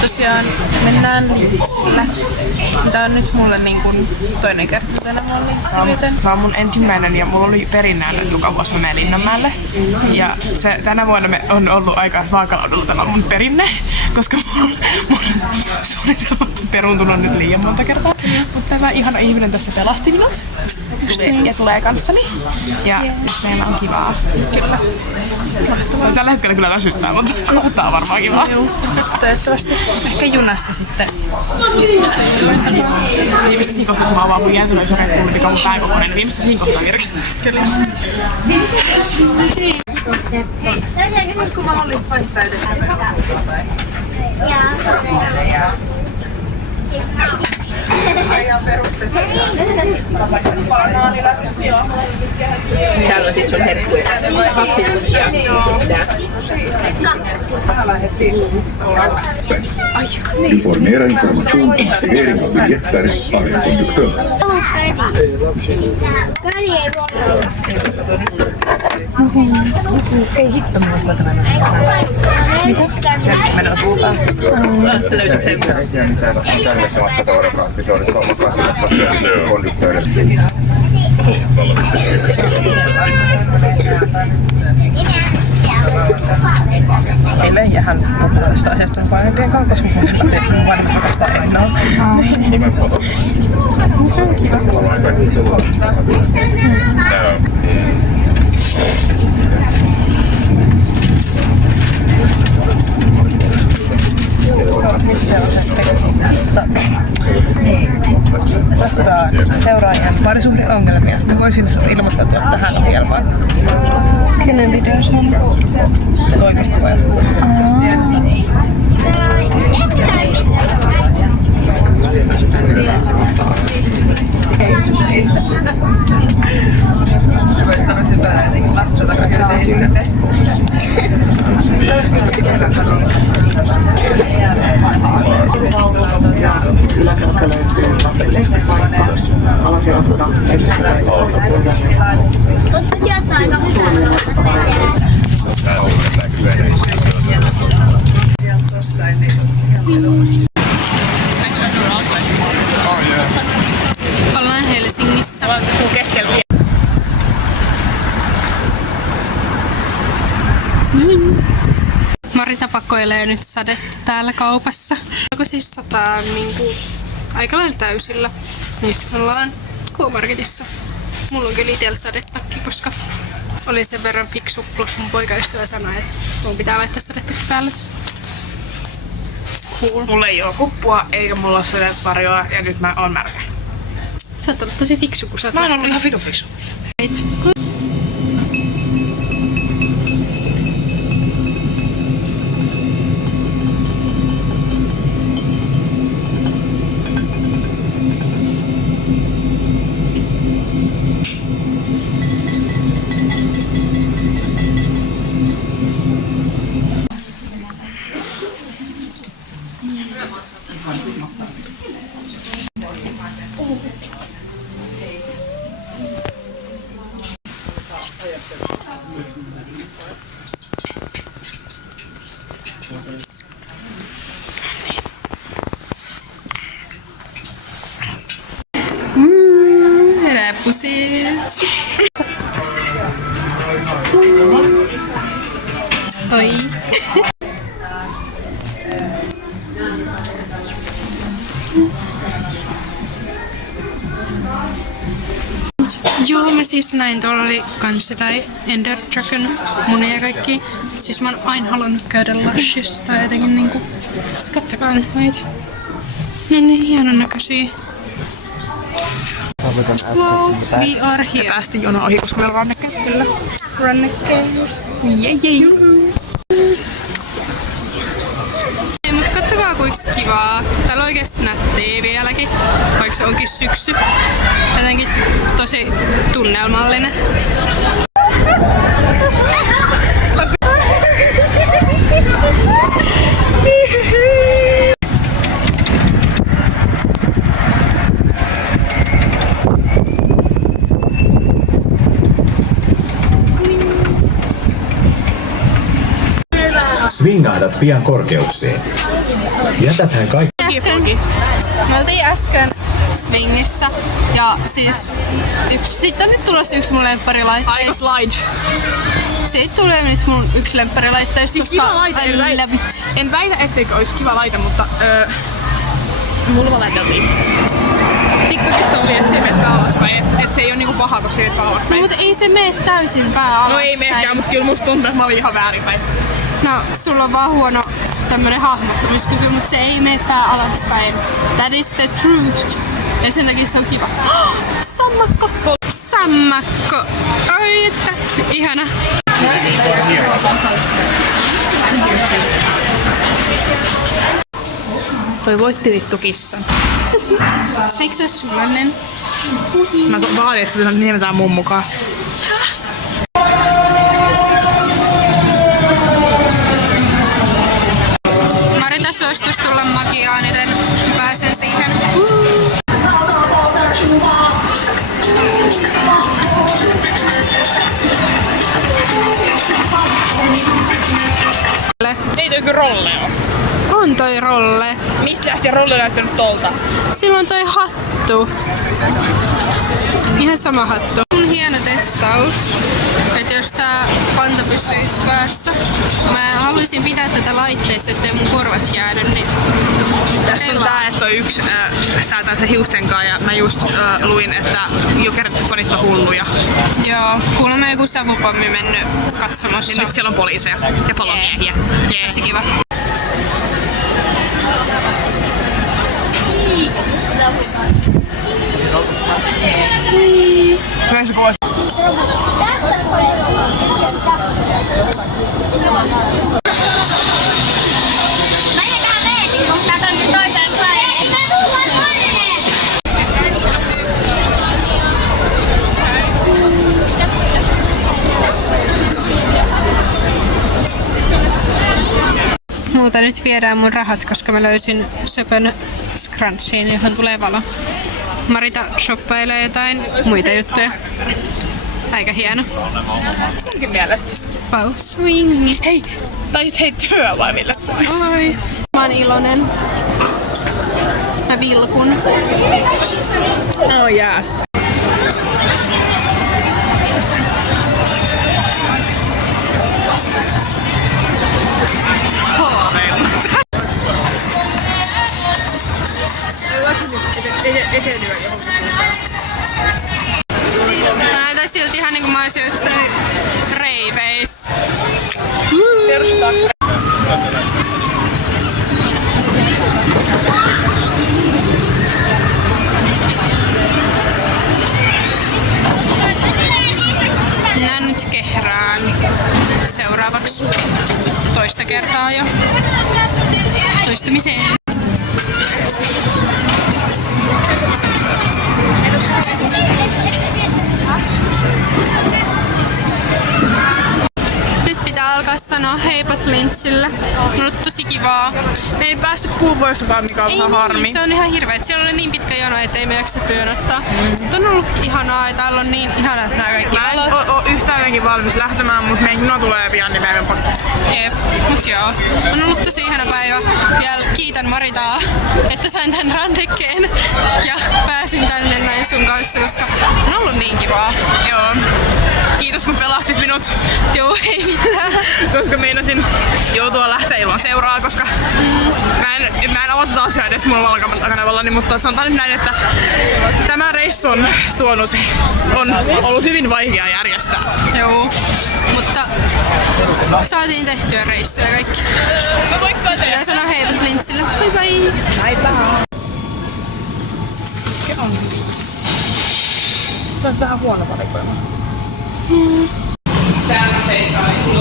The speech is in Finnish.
Tosiaan mennään Litsille. Tää on nyt mulle niin kuin toinen kerta tänä vuonna Litsi. Tää on mun ensimmäinen ja mulla oli perinnään joka vuosi mä menen Linnanmäelle. Ja tänä vuonna me on ollut aika vaakalaudella tämä mun perinne, koska mun suunnitelmat on peruuntunut nyt liian monta kertaa. Mutta tämä ihana ihminen tässä pelasti minut ja tulee kanssani. Ja nyt meillä on kivaa. Kyllä. Mahtavaa. Tällä hetkellä kyllä väsyttää, mutta kohtaa varmaan kivaa. Joo, toivottavasti. Ehkä junassa sitten. Viimeistä siinä kohtaa, kun mä avaan mun jäätelöisyreet, mikä on mun pääkokoinen, niin viimeistä siinä kohtaa virkistää. Kyllä. Olisiko mahdollista vaihtaa edes? Aion perustettu. Täällä on sit sun herkkuja. 2 tuskia. Informera information, aktivering av biljetter av en konduktör. Ei hitto, mulla olisi laittaa mitä? Se menee suuntaan. Se löysikö sen? Käynnissä matkatavarapraattisoudessa on 8 konduktööriä. Teille ja hän puhuu tästä asiasta vanhempien kanssa, koska mun vanhemmat tästä en ole. Se on kiva. Missä on se teksti? Seuraajan parisuhdeongelmia. Mä voisin ilmoittautua tähän ohjelmaan. Kenen videos on? Toimistopoja. Oletko sieltä aika hyvää Ollaan Helsingissä. Keskellä. Marita pakoilee nyt sadetta täällä kaupassa. Onko siis sataa niinku aika lailla täysillä. Nyt ollaan K-Marketissa. Mulla on kyllä itsellä sadetakki, koska olin sen verran fiksu, plus mun poikaystävä sanoi, että mun pitää laittaa sadetakki päälle. Cool. Mulla ei oo huppua eikä mulla oo sadevarjoa ja nyt mä oon märkä. Sä oot ollut tosi fiksu, kun sä oot Mä oon ollut ihan vitun fiksu. Räppuset. Oi. Joo, mä siis näin, tuolla oli kans jotain Ender Dragon munia ja kaikki. Siis mä oon aina halunnut käydä Lushissa tai jotenkin niinku... Siis kattakaa nyt noita. No niin, hienon näköisiä. Wow, we are here. Ja päästiin juna ohi, koska meillä on rannekkeet. Kyllä. Rannekkeet. Jei. Mut kattokaa kuinka kivaa. Täällä on oikeesti nättejä vieläkin, vaikka se onkin syksy. Jotenkin tosi tunnelmallinen. Swingahdat pian korkeuksiin. Jätäthän kaikki. Me oltiin äsken Swingissä ja siis sitten on nyt tulossa yksi mun lempparilaitteista. Aika slide. Siitä tulee nyt mun yksi lempparilaitteista, Siis koska kiva laite, I love it. En väitä, etteikö olisi kiva laite, mutta mulla valehdeltiin. TikTokissa oli, että se ei mene pää alaspäin, että se ei ole niinku paha, kun se ei mene pää No alaspäin. mutta ei se mene täysin pää alaspäin. No ei menekään, mutta kyllä musta tuntuu, että mä olin ihan väärinpäin. No, sulla on vaan huono tämmönen hahmottamiskyky, mutta se ei mene pää alaspäin. That is the truth. Ja sen takia se on kiva. Sammakko! Sammakko! Oi, että ihana. Toi voitti vittu kissan. Eikö se ole sullainen? Mä vaadin, että se nimetään mun mukaan. Marita suostus tulla Magiaan, joten pääsen siihen. Ei toi kyllä rolle oo. On toi rolle. Mistä lähti rolle näyttänyt tolta? Silloin toi hattu. Ihan sama hattu. On hieno testaus. Että jos tää panta pysyisi päässä. Mä haluaisin pitää tätä laitteessa, ettei mun korvat jäädy, niin Tässä on tää, että toi yksi säätää se hiustenkaan ja mä just luin, että Jokerit-fanit on hulluja. joo, kuulemma joku savupommi mennyt katsomassa. Ja nyt siellä on poliiseja ja palomiehiä. Jee. Tosi kiva. Kyllä se kuulosti. Menikää meetin, kun katon nyt toiseen puolelle. Ei mä tuu vaan Multa nyt viedään mun rahat, koska mä löysin söpön scrunchiin, johon tulee valo. Marita shoppailee jotain muita juttuja. Aika hieno. Munkin mielestä. Wow, swingi. Hei! Tai sit hei työ vai millä? Oi. Mä oon iloinen. Mä vilkun. Oh yes. Mä näytän silti ihan niinku mä oisin jossain reiveis. Minä nyt kehrään seuraavaksi toista kertaa jo toistamiseen. Nyt pitää alkaa sanoa heipat Lintsille. On ollut tosi kivaa. Me ei päästy puupoistamaan, mikä on vähän harmi. Se on ihan hirveä. Se oli niin pitkä jono, ettei me jaksa työnottaa. Mutta on ollut ihanaa, että täällä on niin ihanat nämä kaikki Mä en valot. oo yhtään valmis lähtemään, mutta meidän juna tulee pian, niin meidän pakko. Jep, mut joo. On ollut tosi ihana päivä. Vielä kiitän Maritaa, että sain tän randekkeen ja pääsin tänne näin sun kanssa, koska on ollut niin kivaa. Joo. Kiitos kun pelastit minut, Joo, ei mitään. koska meinasin joutua lähteä ilman seuraa, koska mä en avata asiaa edes mun kanavallani, mutta sanotaan nyt näin, että tämä reissu on ollut hyvin vaikea järjestää. Joo, mutta saatiin tehtyä reissuja kaikki. No moikka Pitää sanoa heipas Lintsille. Bye bye! Bye bye! Tämä on vähän huono valikoima. Täällä seikkaisi.